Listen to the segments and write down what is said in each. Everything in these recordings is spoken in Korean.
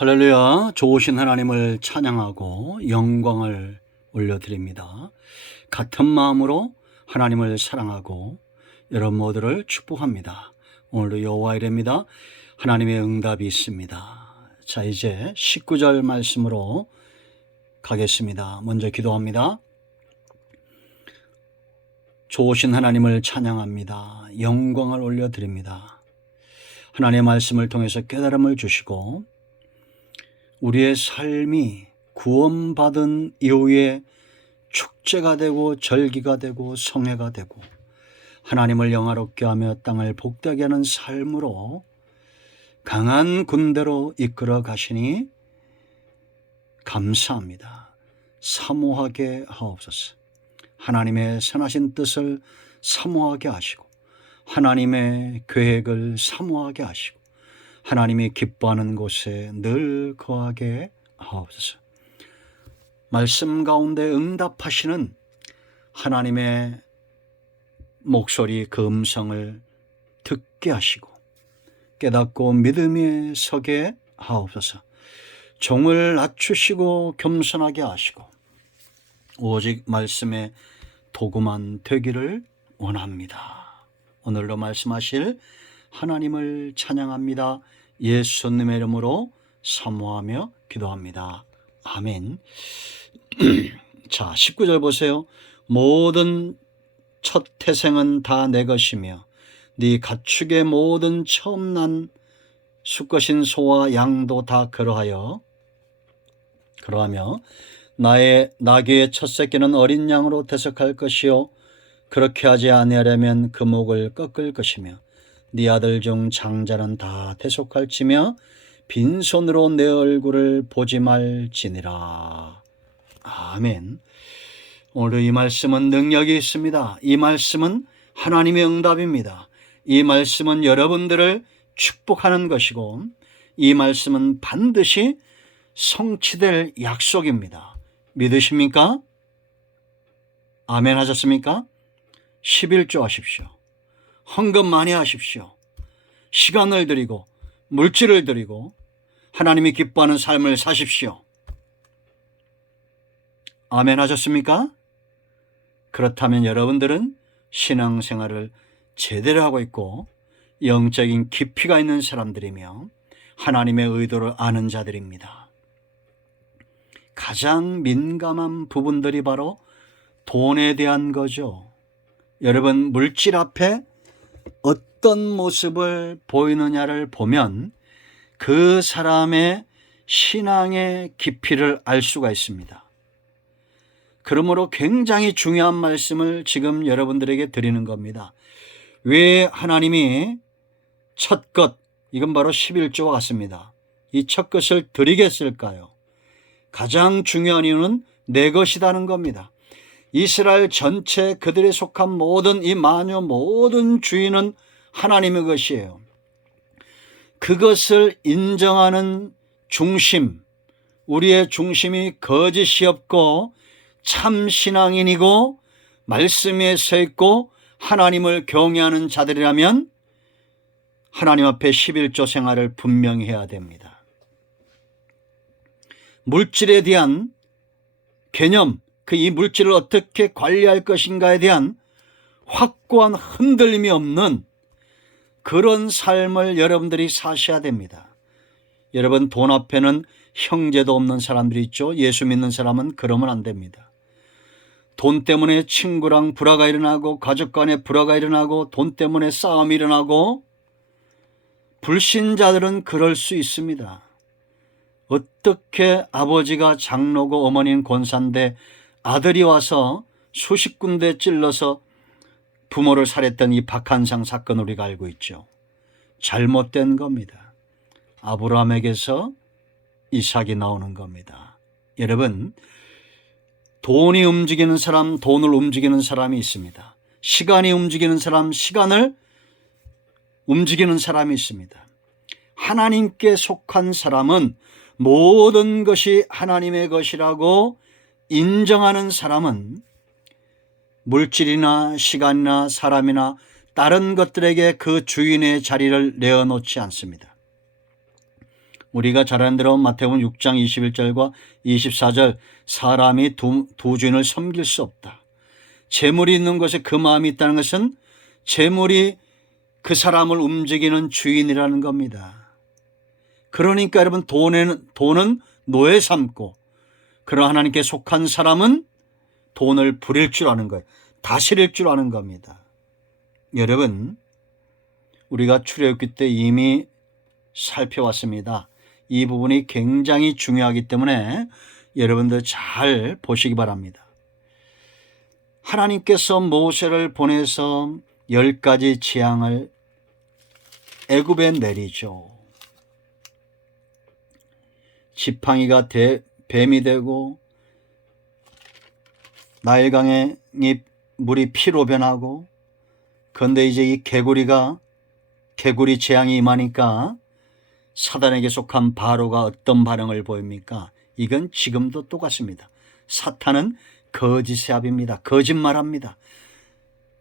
할렐루야. 좋으신 하나님을 찬양하고 영광을 올려드립니다. 같은 마음으로 하나님을 사랑하고 여러분 모두를 축복합니다. 오늘도 여호와 이레입니다. 하나님의 응답이 있습니다. 자, 이제 19절 말씀으로 가겠습니다. 먼저 기도합니다. 좋으신 하나님을 찬양합니다. 영광을 올려드립니다. 하나님의 말씀을 통해서 깨달음을 주시고 우리의 삶이 구원받은 이후에 축제가 되고 절기가 되고 성회가 되고 하나님을 영화롭게 하며 땅을 복되게 하는 삶으로 강한 군대로 이끌어 가시니 감사합니다. 사모하게 하옵소서. 하나님의 선하신 뜻을 사모하게 하시고 하나님의 계획을 사모하게 하시고 하나님이 기뻐하는 곳에 늘 거하게 하옵소서. 말씀 가운데 응답하시는 하나님의 목소리 그 음성을 듣게 하시고 깨닫고 믿음에 서게 하옵소서. 종을 낮추시고 겸손하게 하시고 오직 말씀에 도구만 되기를 원합니다. 오늘도 말씀하실 하나님을 찬양합니다. 예수님의 이름으로 사모하며 기도합니다. 아멘. 자, 19절 보세요. 모든 첫 태생은 다 내 것이며 네 가축의 모든 처음 난 수컷인 소와 양도 다 그러하며 나의 나귀의 첫 새끼는 어린 양으로 대속할 것이요 그렇게 하지 아니하려면 그 목을 꺾을 것이며 네 아들 중 장자는 다 대속할지며 빈손으로 내 얼굴을 보지 말지니라. 아멘. 오늘 이 말씀은 능력이 있습니다. 이 말씀은 하나님의 응답입니다. 이 말씀은 여러분들을 축복하는 것이고 이 말씀은 반드시 성취될 약속입니다. 믿으십니까? 아멘 하셨습니까? 11조 하십시오. 헌금 많이 하십시오. 시간을 드리고 물질을 드리고 하나님이 기뻐하는 삶을 사십시오. 아멘 하셨습니까? 그렇다면 여러분들은 신앙생활을 제대로 하고 있고 영적인 깊이가 있는 사람들이며 하나님의 의도를 아는 자들입니다. 가장 민감한 부분들이 바로 돈에 대한 거죠. 여러분, 물질 앞에 어떤 모습을 보이느냐를 보면 그 사람의 신앙의 깊이를 알 수가 있습니다. 그러므로 굉장히 중요한 말씀을 지금 여러분들에게 드리는 겁니다. 왜 하나님이 첫 것, 이건 바로 11조와 같습니다. 이 첫 것을 드리겠을까요? 가장 중요한 이유는 내 것이라는 겁니다. 이스라엘 전체 그들에 속한 모든 이 마녀 모든 주인은 하나님의 것이에요. 그것을 인정하는 중심, 우리의 중심이 거짓이 없고 참 신앙인이고 말씀에 서 있고 하나님을 경외하는 자들이라면 하나님 앞에 11조 생활을 분명히 해야 됩니다. 물질에 대한 개념, 이 물질을 어떻게 관리할 것인가에 대한 확고한 흔들림이 없는 그런 삶을 여러분들이 사셔야 됩니다. 여러분, 돈 앞에는 형제도 없는 사람들이 있죠. 예수 믿는 사람은 그러면 안 됩니다. 돈 때문에 친구랑 불화가 일어나고 가족 간에 불화가 일어나고 돈 때문에 싸움이 일어나고 불신자들은 그럴 수 있습니다. 어떻게 아버지가 장로고 어머니는 권사인데 아들이 와서 수십 군데 찔러서 부모를 살했던 이 박한상 사건을 우리가 알고 있죠. 잘못된 겁니다. 아브라함에게서 이삭이 나오는 겁니다. 여러분, 돈이 움직이는 사람, 돈을 움직이는 사람이 있습니다. 시간이 움직이는 사람, 시간을 움직이는 사람이 있습니다. 하나님께 속한 사람은 모든 것이 하나님의 것이라고 인정하는 사람은 물질이나 시간이나 사람이나 다른 것들에게 그 주인의 자리를 내어놓지 않습니다. 우리가 잘 아는 대로 마태복음 6장 21절과 24절 사람이 두 주인을 섬길 수 없다. 재물이 있는 곳에 그 마음이 있다는 것은 재물이 그 사람을 움직이는 주인이라는 겁니다. 그러니까 여러분 돈은 노예 삼고 그러나 하나님께 속한 사람은 돈을 부릴 줄 아는 거예요. 다스릴 줄 아는 겁니다. 여러분 우리가 출애굽기 때 이미 살펴왔습니다. 이 부분이 굉장히 중요하기 때문에 여러분들 잘 보시기 바랍니다. 하나님께서 모세를 보내서 10가지 재앙을 애굽에 내리죠. 지팡이가 뱀이 되고 나일강에 물이 피로 변하고, 그런데 이제 이 개구리 재앙이 임하니까 사단에게 속한 바로가 어떤 반응을 보입니까? 이건 지금도 똑같습니다. 사탄은 거짓의 아비입니다. 거짓말합니다.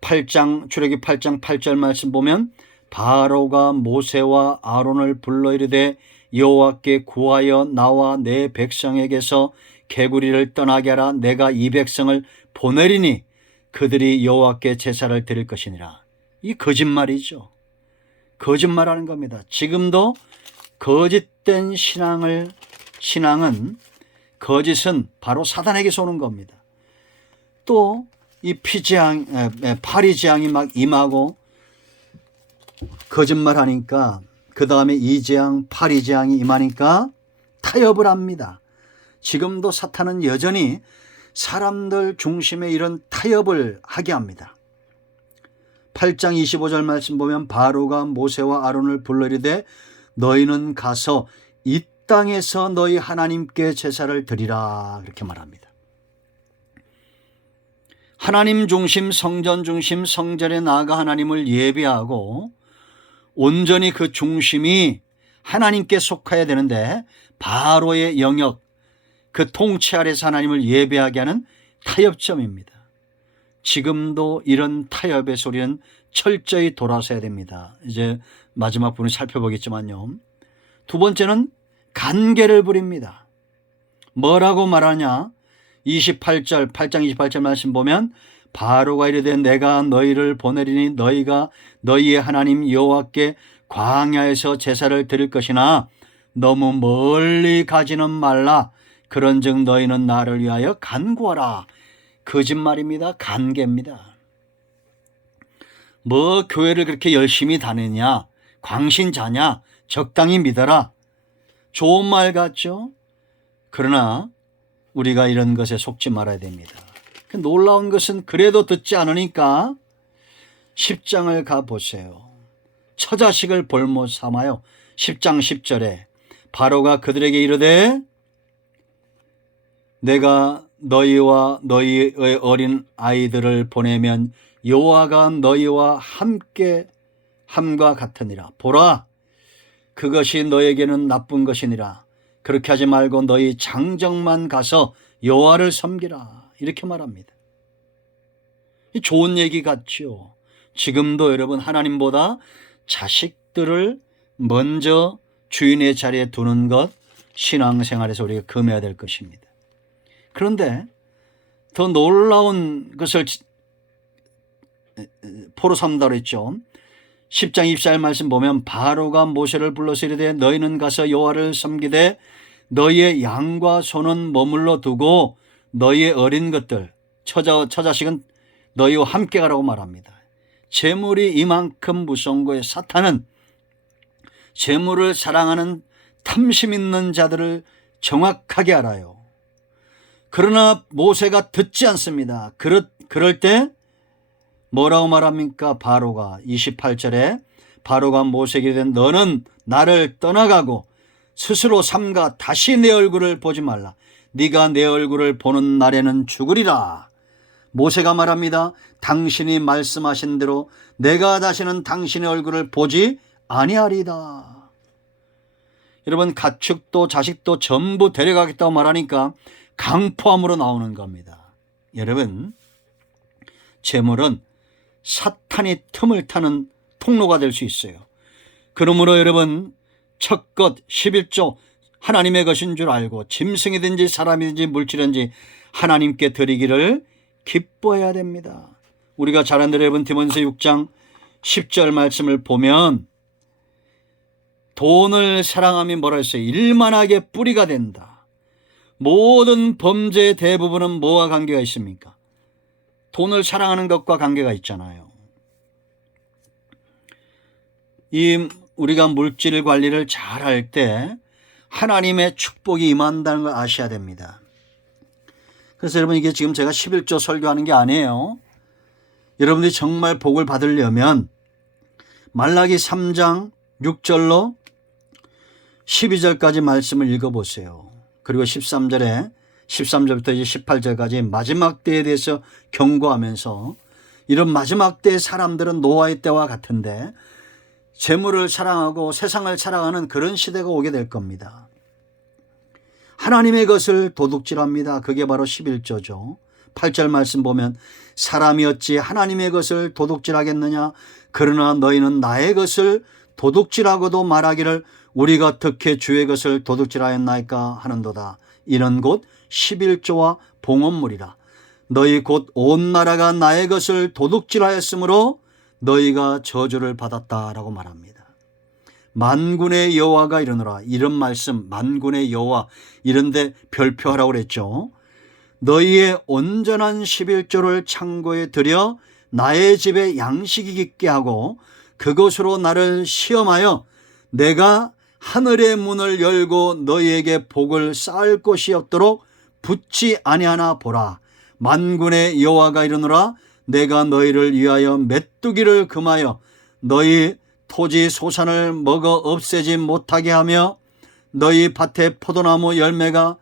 출애굽기 8장 8절 말씀 보면 바로가 모세와 아론을 불러 이르되 여호와께 구하여 나와 내 백성에게서 개구리를 떠나게 하라. 내가 이 백성을 보내리니 그들이 여호와께 제사를 드릴 것이니라. 이 거짓말이죠. 거짓말하는 겁니다. 지금도 거짓된 신앙은 거짓은 바로 사단에게서 오는 겁니다. 또 이 파리재앙이 막 임하고 거짓말하니까 그 다음에 이재앙, 파리재앙이 임하니까 타협을 합니다. 지금도 사탄은 여전히 사람들 중심에 이런 타협을 하게 합니다. 8장 25절 말씀 보면 바로가 모세와 아론을 불러 이르되 너희는 가서 이 땅에서 너희 하나님께 제사를 드리라, 그렇게 말합니다. 하나님 중심, 성전 중심, 성전에 나아가 하나님을 예배하고 온전히 그 중심이 하나님께 속해야 되는데 바로의 영역, 그 통치 아래서 하나님을 예배하게 하는 타협점입니다. 지금도 이런 타협의 소리는 철저히 돌아서야 됩니다. 이제 마지막 부분을 살펴보겠지만요. 두 번째는 간계를 부립니다. 뭐라고 말하냐? 8장 28절 말씀 보면 바로가 이르되 내가 너희를 보내리니 너희가 너희의 하나님 여호와께 광야에서 제사를 드릴 것이나 너무 멀리 가지는 말라. 그런즉 너희는 나를 위하여 간구하라. 거짓말입니다. 간계입니다. 뭐 교회를 그렇게 열심히 다니냐, 광신자냐, 적당히 믿어라. 좋은 말 같죠? 그러나 우리가 이런 것에 속지 말아야 됩니다. 놀라운 것은 그래도 듣지 않으니까 10장을 가보세요. 처자식을 볼모 삼아요. 10장 10절에 바로가 그들에게 이르되 내가 너희와 너희의 어린 아이들을 보내면 여호와가 너희와 함께 함과 같으니라. 보라, 그것이 너에게는 나쁜 것이니라. 그렇게 하지 말고 너희 장정만 가서 여호와를 섬기라, 이렇게 말합니다. 좋은 얘기 같죠. 지금도 여러분 하나님보다 자식들을 먼저 주인의 자리에 두는 것, 신앙생활에서 우리가 금해야 될 것입니다. 그런데 더 놀라운 것을 포로 삼다로 했죠. 10장 24절 말씀 보면 바로가 모세를 불러서 이르되 너희는 가서 여호와를 섬기되 너희의 양과 소는 머물러 두고 너희의 어린 것들, 처자식은 너희와 함께 가라고 말합니다. 재물이 이만큼 무서운 거에 사탄은 재물을 사랑하는 탐심 있는 자들을 정확하게 알아요. 그러나 모세가 듣지 않습니다. 그럴 때 뭐라고 말합니까? 바로가 28절에 바로가 모세에게 이르되 너는 나를 떠나가고 스스로 삼가 다시 내 얼굴을 보지 말라. 네가 내 얼굴을 보는 날에는 죽으리라. 모세가 말합니다. 당신이 말씀하신 대로 내가 다시는 당신의 얼굴을 보지 아니하리다. 여러분 가축도 자식도 전부 데려가겠다고 말하니까 강포함으로 나오는 겁니다. 여러분 재물은 사탄이 틈을 타는 통로가 될 수 있어요. 그러므로 여러분 첫것 11조 하나님의 것인 줄 알고 짐승이든지 사람이든지 물질이든지 하나님께 드리기를 기뻐해야 됩니다. 우리가 잘 아는 대로 여러분 디모데후서 6장 10절 말씀을 보면 돈을 사랑함이 뭐라 했어요? 일만하게 뿌리가 된다. 모든 범죄의 대부분은 뭐와 관계가 있습니까? 돈을 사랑하는 것과 관계가 있잖아요. 우리가 물질 관리를 잘할 때 하나님의 축복이 임한다는 걸 아셔야 됩니다. 그래서 여러분 이게 지금 제가 11조 설교하는 게 아니에요. 여러분들이 정말 복을 받으려면 말라기 3장 6절로 12절까지 말씀을 읽어보세요. 그리고 13절부터 이제 18절까지 마지막 때에 대해서 경고하면서 이런 마지막 때의 사람들은 노아의 때와 같은데 재물을 사랑하고 세상을 사랑하는 그런 시대가 오게 될 겁니다. 하나님의 것을 도둑질합니다. 그게 바로 11조죠. 8절 말씀 보면 사람이 어찌 하나님의 것을 도둑질하겠느냐 그러나 너희는 나의 것을 도둑질하고도 말하기를 우리가 어떻게 주의 것을 도둑질하였나이까 하는도다. 이는 곧 11조와 봉헌물이라. 너희 곧 온 나라가 나의 것을 도둑질하였으므로 너희가 저주를 받았다라고 말합니다. 만군의 여호와가 이르노라. 이런 말씀 만군의 여호와 이런데 별표하라고 그랬죠. 너희의 온전한 11조를 창고에 들여 나의 집에 양식이 있게 하고 그것으로 나를 시험하여 내가 하늘의 문을 열고 너희에게 복을 쌓을 곳이 없도록 붙지 아니하나 보라. 만군의 여호와가 이르노라. 내가 너희를 위하여 메뚜기를 금하여 너희 토지 소산을 먹어 없애지 못하게 하며 너희 밭에 포도나무 열매가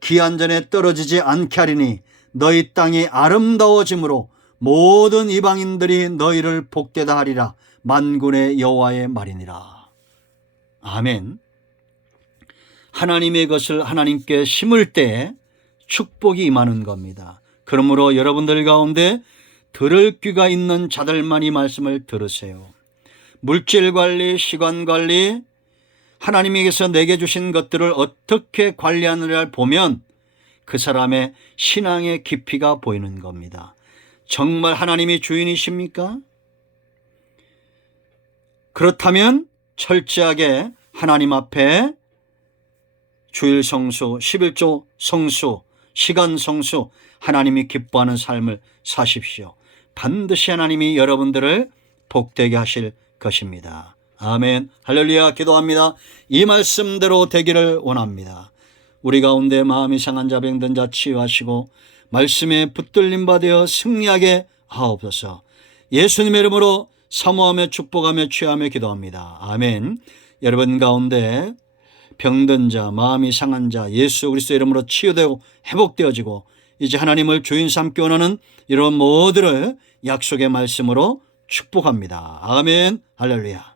기한 전에 떨어지지 않게 하리니 너희 땅이 아름다워짐으로 모든 이방인들이 너희를 복되다 하리라. 만군의 여호와의 말이니라. 아멘. 하나님의 것을 하나님께 심을 때 축복이 임하는 겁니다. 그러므로 여러분들 가운데 들을 귀가 있는 자들만 이 말씀을 들으세요. 물질 관리, 시간 관리, 하나님께서 내게 주신 것들을 어떻게 관리하느냐를 보면 그 사람의 신앙의 깊이가 보이는 겁니다. 정말 하나님이 주인이십니까? 그렇다면 철저하게 하나님 앞에 주일 성수, 11조 성수, 시간 성수, 하나님이 기뻐하는 삶을 사십시오. 반드시 하나님이 여러분들을 복되게 하실 것입니다. 아멘. 할렐루야. 기도합니다. 이 말씀대로 되기를 원합니다. 우리 가운데 마음이 상한 자 병든 자 치유하시고 말씀에 붙들림 받아 승리하게 하옵소서. 예수님의 이름으로 사모하며 축복하며 취하며 기도합니다. 아멘. 여러분 가운데 병든 자, 마음이 상한 자 예수 그리스도의 이름으로 치유되고 회복되어지고 이제 하나님을 주인 삼기 원하는 이런 모두를 약속의 말씀으로 축복합니다. 아멘. 할렐루야.